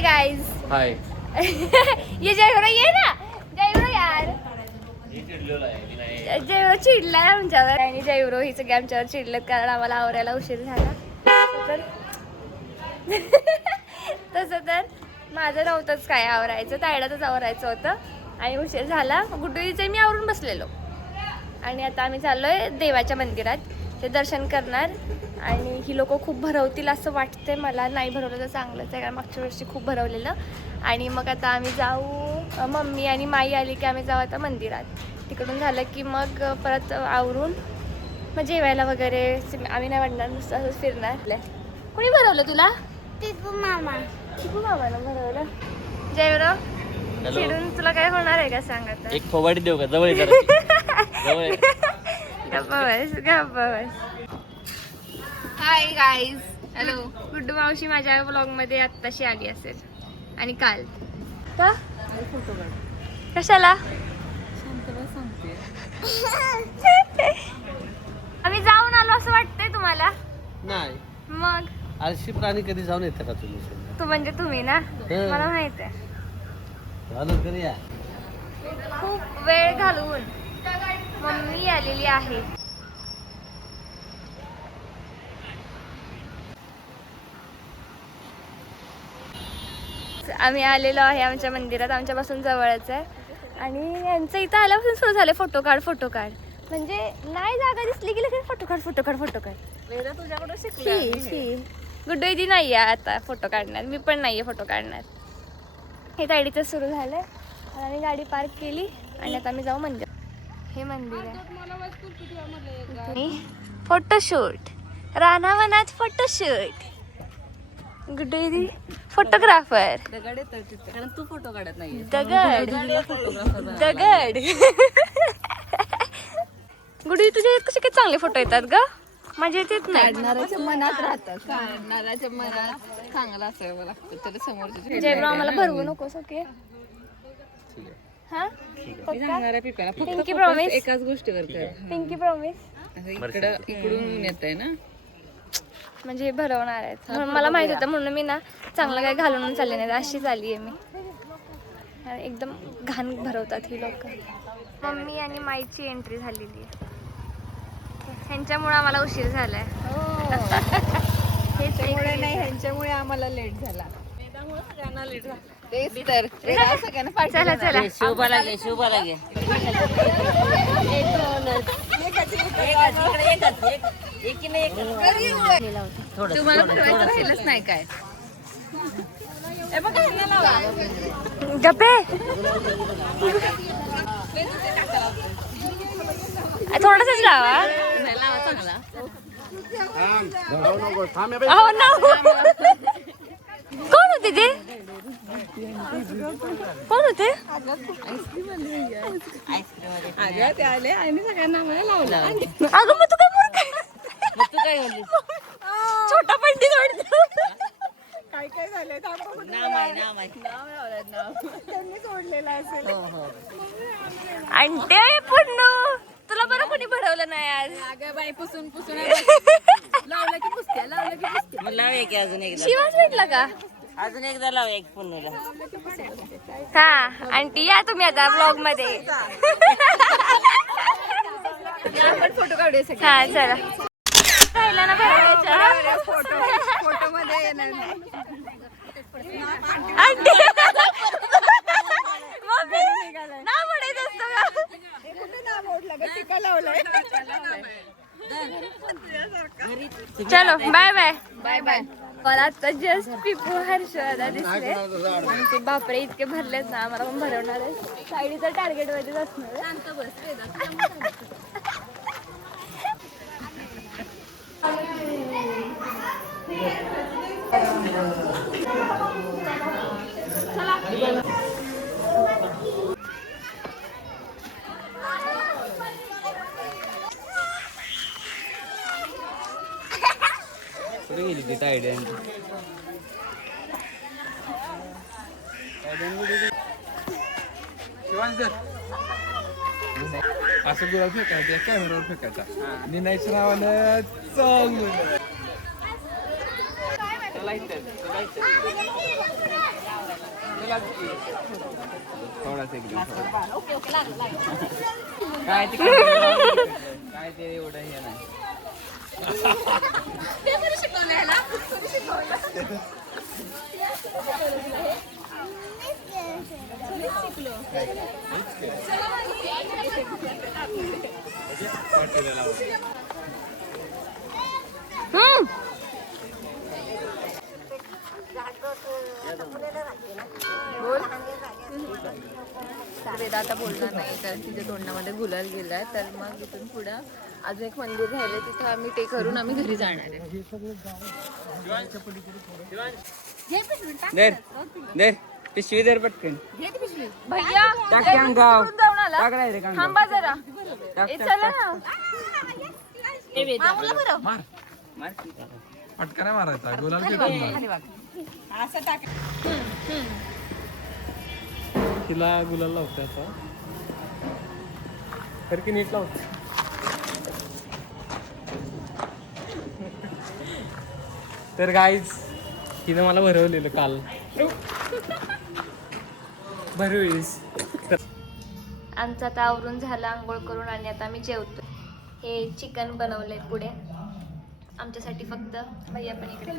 Hi guys. हाय. ये जयवरा ये ना जयवरा यार. जयवरा चिडलाय आमच्यावर आणि जयवरो ही सगळी आमच्यावर चिडलं कारण आम्हाला आवरायला उशीर झाला. तसं तर माझं नव्हतंच काय आवरायचं, तायडातच आवरायचं होतं आणि उशीर झाला. गुड्डूचे मी आवरून बसलेलो आणि आता आम्ही चाललोय देवाच्या मंदिरात, ते दर्शन करणार. आणि ही लोक खूप भरवतील असं वाटतंय मला. नाही भरवलं तर चांगलंच आहे कारण मागच्या वर्षी खूप भरवलेलं. आणि मग आता आम्ही जाऊ, मम्मी आणि माई आली की आम्ही जाऊ आता मंदिरात. तिकडून झालं की मग परत आवरून मग जेवायला वगैरे. आम्ही नाही वाटणार, नुसतं असंच फिरणार. कोणी भरवलं तुला? टिपू मामानं भरवलं. जयवराव चिडून तुला काय होणार आहे का सांग आता? एक फोबाडी देऊ का? जवळ जवळ. गप्पा बस. Hi guys. हॅलो. गुड्डू मावशी माझ्या व्लॉग मध्ये आत्ताशी आली असेल. आणि काल का कशाला आम्ही जाऊन आलो असं वाटतंय तुम्हाला? नाही. मग आळशी प्राणी कधी जाऊन येतं का तुम्ही? तू म्हणजे तुम्ही ना, मला माहित आहे. खूप वेळ घालवून मम्मी आलेली आहे. आम्ही आलेलो आहे आमच्या मंदिरात, आमच्यापासून जवळच आहे. आणि यांचं इथं आल्यापासून सुरू झाले फोटो काढ. म्हणजे नाही जागा दिसली की लगेच फोटो काढ. तुझ्याकडून शिकली. गुड्डू इथे नाही आहे आता फोटो काढणार, मी पण नाही आहे फोटो काढणार. हे तायडीचं सुरू झालंय आणि आम्ही गाडी पार्क केली आणि आता आम्ही जाऊ मंदिर. हे मंदिर आहे. Photoshoot, रानावनात photoshoot. गुड्डू इथे फोटोग्राफर. दगड येतात तिथे कारण तू फोटो काढत नाही. दगड. गुड्डू तुझे कसे काय चांगले फोटो येतात ग? माझे येत नाही. काढणाऱ्याच्या मनात राहतात. काढणाऱ्याच्या मनात चांगला असावं लागतं तरी समोरच्या. जयब्राव मला भरवू नकोस. ओके हा सांगणाऱ्या पिकाला पिंकी प्रॉमिस. एकाच गोष्टीवर कर. Pinky promise. इकडून येत आहे ना, म्हणजे हे भरवणार आहेत म्हणून मला माहित होतं, म्हणून मी ना चांगलं काय घालून चालले नाही. अशीच आली आहे मी. एकदम घाण भरवतात ही लोक. मम्मी आणि माईची एंट्री झालेली आहे. ह्यांच्यामुळे आम्हाला उशीर झालाय. ह्याच्यामुळे नाही, ह्यांच्यामुळे आम्हाला लेट झाला. सगळ्यांना लेट झाला. तेच तर सगळ्यांना. चला शिवबाला घे. तुम्हाला फिरवायचं राहिलंच नाही काय? गप्पे थोडंसच लावा. चांगला. हो ना. कोण होते ते? अगं ते आले आणि सगळ्यांना आम्हाला लावलं. अगं मग तू काय मूर्ख आहे? तू काय म्हणली? छोटा पंडित वाटतो. काय झालंय नाम आहे. त्यांनी सोडलेला असेल. आणि ते पुन्नू तुला बरं कोणी भरवलं नाही आज. अगं बाई पुसून लावलं की पुसते. मग लाव एक अजून एकदा. शिवाच भेटला का? अजून एकदा लाव एक पुन्हा. हा आंटी या तुम्ही आता ब्लॉग मध्ये. आपण फोटो काढूया सगळे. हा चला. राहिला ना भरवायच्या. फोटो मध्ये येणार नाही. आंटी मम्मी नाव म्हणायचं असतं का? कुठे नाव ओढलं ग? टिका लावलंय. चलो बाय. मला आता जस्ट पिपू हर्षदा दिसले आणि ते बापरे इतके भरलेत ना, आम्हाला पण भरवणार आहे. साईडीचं टार्गेट मध्येच असणार आहे. कुठे गेली ती आयडिया? असं गुलाब फेकायचा कॅमेरावर फेकायचा. निनायच्या नावानं चांगलं गुलाब थोडासा एकदम थोडा. ओके ओके लागलं लागलं. काय ते काय ते एवढं हे नाही. ते बरं शिकवलं ह्याला. बरं शिकवलं. शिकलो. वेदा आता बोलणार नाही कारण तिच्या तोंडामध्ये गुलाल गेलाय. तर मग इथून पुढं अजून एक मंदिर राहिलंय तिथं आम्ही ते करून आम्ही घरी जाणार आहे. दर दर पिशवी दर पटकन. भैया टाक की अंगावर. कुठून जाऊन आला? टाक direct अंगावर. थांबा जरा. टाक, ए, टाक, चला टाक. ना. मामाला बरं. मार मार. पटका नाही मारायचा गुलाल फेकून मार. असं टाक. तिला गुलाल लावता तर की नीट लावत. तर गाईज तिनं मला भरवलेलं काल भरवेळीस. आमचं आता आवरून झालं आंघोळ करून आणि आता आम्ही जेवतो. हे चिकन बनवलंय पुढे आमच्यासाठी फक्त. भैया पण इकडे.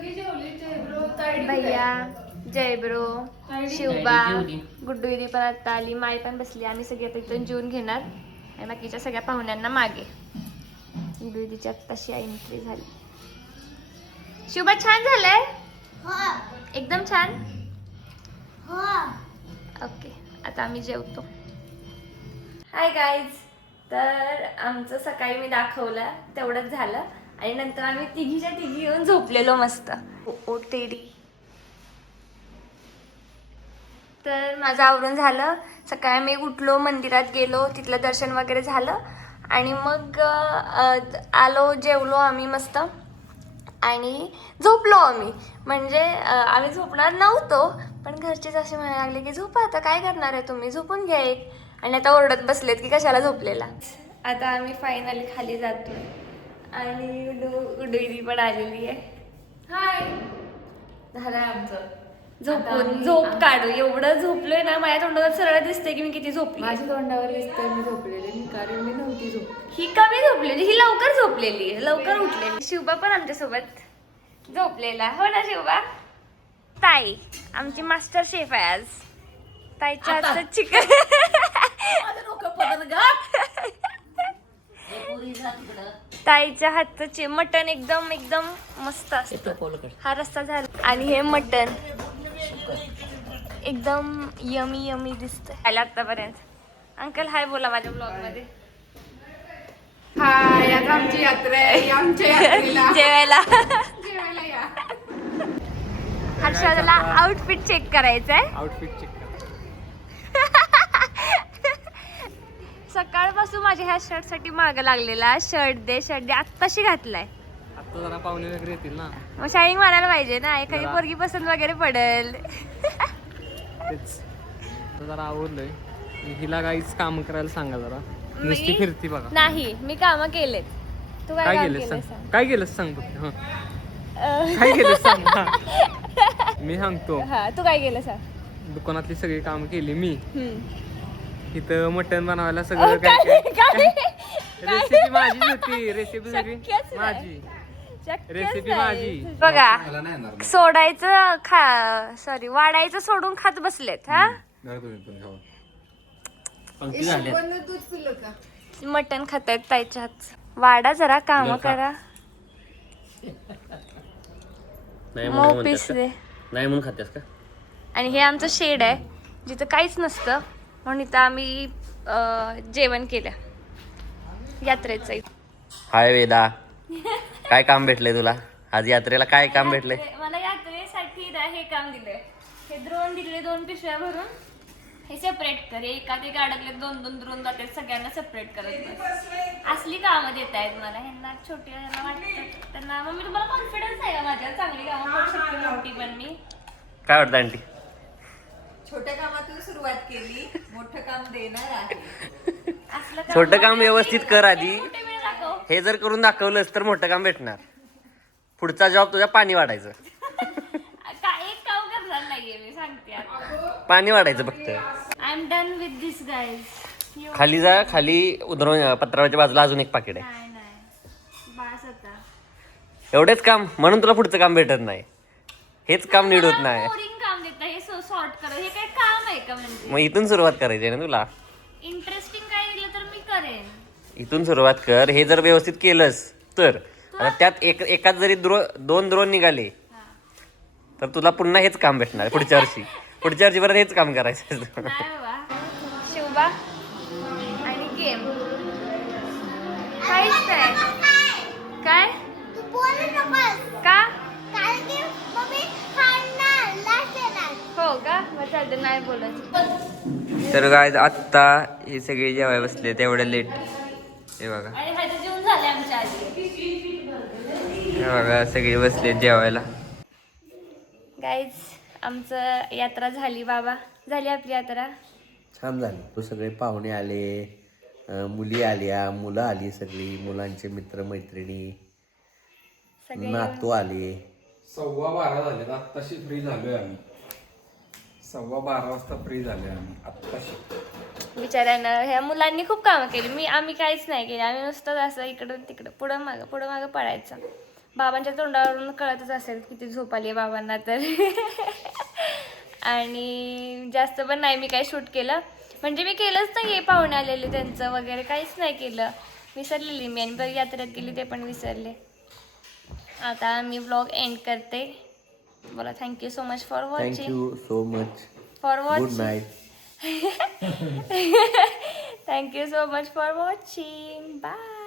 भैया जय ब्रो शिवबा गुड्डू दीदी पण आता आली. माई पण बसली. आम्ही सगळे आता इथून जेवून घेणार आणि बाकीच्या सगळ्या पाहुण्यांना मागे. गुड्डू दीदीची आत्ताशी एंट्री झाली. शिवबा छान झालंय एकदम छान. ओके आता आम्ही जेवतो. Hi guys. तर आमचं सकाळी मी दाखवलं तेवढंच झालं आणि नंतर आम्ही तिघीच्या तिघी येऊन झोपलेलो मस्त. ओ तेरी. तर माझं आवरून झालं. सकाळी मी उठलो मंदिरात गेलो तिथलं दर्शन वगैरे झालं आणि मग आलो जेवलो आम्ही मस्त आणि झोपलो आम्ही. म्हणजे आम्ही झोपणार नव्हतो पण घरचेच असे म्हणायला लागले की झोपा आता काय करणार आहे तुम्ही झोपून घ्या एक. आणि आता ओरडत बसलेत की कशाला झोपलेला. आता आम्ही फायनली खाली जातोय आणि उडुईदी पण आलेली आहे. हाय. झालं आमचं झोपून झोप काढू. एवढं झोपलोय ना माझ्या तोंडावर सरळ दिसतंय की मी किती झोपली. माझ्या तोंडावर दिसतंय मी झोपलेले कारण मी नव्हती झोप. ही कमी झोपलेली ही लवकर झोपलेली लवकर उठलेली. शिवबा पण आमच्यासोबत झोपलेला. हो ना शिवबा. ताई आमची मास्टर शेफ आहे आज. ताईच्या हातचं चिकन. ताईच्या हातचं मटन एकदम एकदम मस्त असतं. हा रस्सा झाला आणि हे मटन एकदम यमी यमी दिसतंय आतापर्यंत. अंकल हाय बोला माझ्या ब्लॉग मध्ये. हाय आता आमची यात्रा आहे. आमच्या यात्रेला जेवायला जेवायला या. हर्षदाला आउटफिट चेक करायचंय. आउटफिट चेक कर. सकाळपासून माझ्या ह्या शर्ट साठी माग लागलेला. शर्ट दे आत्ताशी घातलाय. आता जरा पाहुणे वगैरे येतील ना मग शायनिंग मारायला पाहिजे ना. एखादी पोरगी पसंत वगैरे पडेल. तेच. आता जरा आवडलंय. हिला काहीच काम करायला सांगा जरा. नुसती फिरती बघा. नाही मी काम केलेत. तू काय काम केलं केलंस? सांग. काय केलं सांग फक्त. हं. काय केलं सांग. हा. मी सांगतो. हा तू काय केलं सांग. दुकानातली सगळी काम केली मी. हम्म. इथं मटण बनवायला सगळं काय रेसिपी माझी होती. रेसिपी सगळी शक्यच नाही. माझी. शक्यच रेसिपी नाही. माझी. बघा मला नाही येणार. सोडायचं सॉरी वाढायचं सोडून खात बसलेत. हा नाही तुम्ही पण खावा. पंक्ती झाल्या. दूध पिलं का? मटण खातायत ताईच्या हात. वाडा जरा काम करा. मऊ पीस दे. नाही म्हणून खातेस का? आणि हे आमचं शेड आहे जिथं काहीच नसतं म्हणून इथं आम्ही जेवण केलं यात्रेचं. हाय वेदा. काय काम भेटलंय तुला आज यात्रेला? काय काम भेटलंय? मला यात्रेसाठी हे काम दिलंय. हे द्रोण दिले 2 पिशव्या भरून. हे सेपरेट कर. एखादी अडकले 2-2 द्रोण जाते सगळ्यांना सेपरेट करत बस. असली कामं देत आहेत मला. ह्यांना छोटी ह्यांना वाटतं त्यांना. मग मी तुम्हाला कॉन्फिडन्स आहे का माझ्यावर? चांगली कामं करू शकते मोठी पण मी. काय वाटतं आंटी? छोट्या कामातून सुरुवात केली मोठं काम देणार आहे. असलं काम छोटं काम व्यवस्थित कर आधी. मोठे वेळ दाखव. हे जर करून दाखवलंस तर मोठं काम भेटणार. पुढचा जॉब तुझ्या पाणी वाढायचं. एक काम करणार नाही नाहीये मी सांगते आता. पाणी वाढायचं फक्त. I am done with this guys. खाली जा, खाली उतरवून पत्रावरच्या बाजूला अजून एक पाकिट आहे. नाही बास आता. एवढेच काम म्हणून तुला पुढचं काम भेटत नाही. हेच काम नीट होत नाही. बोरिंग काम देता हे सॉर्ट करा. हे काय काम आहे का म्हणजे? मग इथून सुरुवात करायची आहे ना तुला. इंटरेस्टिंग काय दिलं तर मी करेन. इथून सुरुवात कर. हे जर व्यवस्थित केलंस तर आता त्यात एकाच जरी दोन द्रोण निघाले तर तुला पुन्हा हेच काम भेटणार पुढच्या वर्षी. पुढच्या वर्षी परत हेच काम करायचं. नाही बाबा. शिवबा आणि गेम काहीच नाही. काय का हो का? मग चालतं नाही बोलायचं. तर काय आत्ता हे सगळे जेवाय बसले तेवढ्या लेट. हे बघा, आणि ह्याचं जेवण झाले आमच्या आधी. हे बघा सगळे बसले जेवायला. गाईज आमचं यात्रा झाली बाबा. झाली आपली यात्रा. छान झाली. तो सगळे पाहुणे आले, मुली आल्या, मुलं आली सगळी, मुलांचे मित्र मैत्रिणी, नातू आले. 12:15 झाले. आत्ताशी फ्री झालोय आम्ही. 12:15 वाजता फ्री झालोय आम्ही आत्ताशी. बिचाऱ्यानं ह्या मुलांनी खूप कामं केली. आम्ही काहीच नाही केली. आम्ही नुसतं असं इकडं तिकडं पुढं मागं पडायचं. बाबांच्या तोंडावरून कळतच असेल किती झोप आली बाबांना तर. आणि जास्त पण नाही मी काही शूट केलं. म्हणजे मी केलंच नाही. पाहुणे आलेले त्यांचं वगैरे काहीच नाही केलं. विसरलेली मी. आणि बघ यात्रेत गेली ते पण विसरले. आता मी व्लॉग एंड करते. बोला thank you so much for watching. Thank you so much for good watching. Night. Thank you so much for watching. Bye.